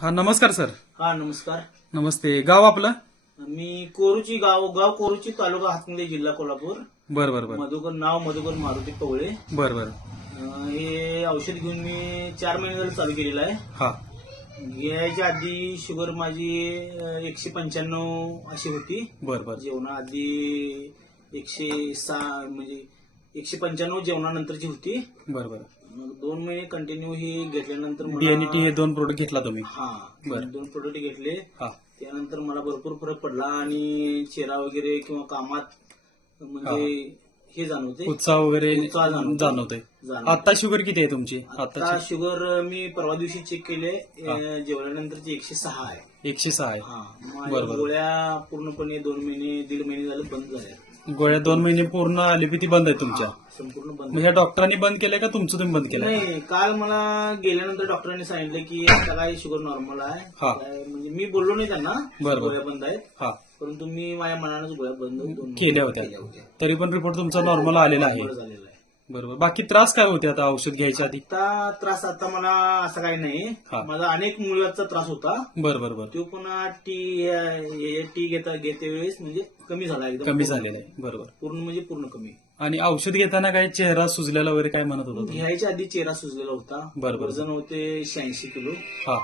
हा नमस्कार सर. हा नमस्कार. नमस्ते. गाव आपलं? मी कोरुची गाव कोरुची तालुका हातकणंगले जिल्हा कोल्हापूर. बर बर बर मधुकर मारुती पवळे. बर बर. हे औषध घेऊन मी 4 महिने झाले चालू केलेलं आहे. हा घ्यायच्या आधी शुगर माझी 195 अशी होती. बर बर जेवणा आधी 106 म्हणजे 195 जेवणानंतरची होती. बर बर. मग 2 महिने कंटिन्यू ही घेतल्यानंतर डीएनटी हे 2 प्रोडक्ट घेतला तुम्ही? हा बरं. 2 प्रोडक्ट घेतले. हा त्यानंतर मला भरपूर फरक पडला आणि चेहरा वगैरे किंवा कामात म्हणजे हे जाणवते, उत्साह वगैरे उत्साह जाणवतो. जाणवतोय. जाणवतो. आता शुगर किती आहे तुमची? आता शुगर मी परवा दिवशी चेक केले, जेवल्यानंतरची 106 आहे. 106 आहे. हा माझ्या बरोबर. गोळ्या पूर्णपणे 2 महिने 1.5 महिने झाले बंद झाल्या. गोळ्या 2 महिने पूर्ण अलिपिती बंद आहे तुमच्या? संपूर्ण बंद. मग ह्या डॉक्टरांनी बंद केलंय का तुमचं तुम्ही बंद केलंय? नाही, काल मला गेल्यानंतर डॉक्टरांनी सांगितलं की आता काय शुगर नॉर्मल आहे. हा. म्हणजे मी बोललो नाही त्यांना बरं. गोळ्या बंद आहेत, हा परंतु मी माझ्या मनानच गोळ्या बंद केल्या होत्या. तरी पण रिपोर्ट तुमचा नॉर्मल आलेला आहे. बरं झालेलं आहे. बरोबर. बाकी त्रास काय होते आता औषध घ्यायच्या आधी? आता त्रास आता मला असं काही नाही. हा. मला अनेक मुळव्याधचा त्रास होता. बरं बरं बरं. तो पुन्हा टी घेते वेळेस म्हणजे कमी झाला, एकदम कमी झालेला आहे. बरोबर. पूर्ण म्हणजे पूर्ण कमी. आणि औषध घेताना काय चेहरा सुजलेला वगैरे काय म्हणत होता तुम्ही? घ्यायच्या आधी चेहरा सुजलेला होता. बरोबर. वजन होते 86 किलो. हा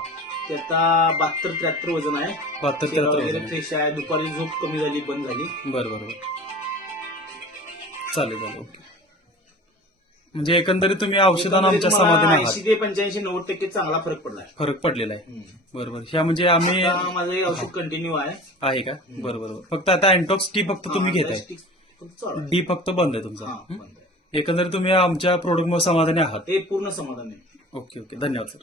ते आता 72-73 वजन आहे. 72 चेहरा वगैरे 73. फ्रेश आहे. दुपारी झोप कमी झाली, बंद झाली. बरं बरं बरं. चालेल चालेल. ओके. म्हणजे एकंदरीत तुम्ही औषधानं आमच्या समाधानी आहात? 80 ते 85-90% चांगला फरक पडलाय. फरक पडलेला आहे. बरोबर. ह्या म्हणजे आम्ही आता माझं हे औषध कंटिन्यू आहे. आहे का? बरोबर बरोबर. फक्त आता अँटॉक्स टी फक्त तुम्ही घेताय? चालू आहे. डी फक्त बंद आहे तुमचा? हा, हं? बंद आहे. एकंदरीत तुम्ही आमच्या प्रोडक्टमुळे समाधानी आहात? हे पूर्ण समाधान आहे. Okay okay. धन्यवाद सर.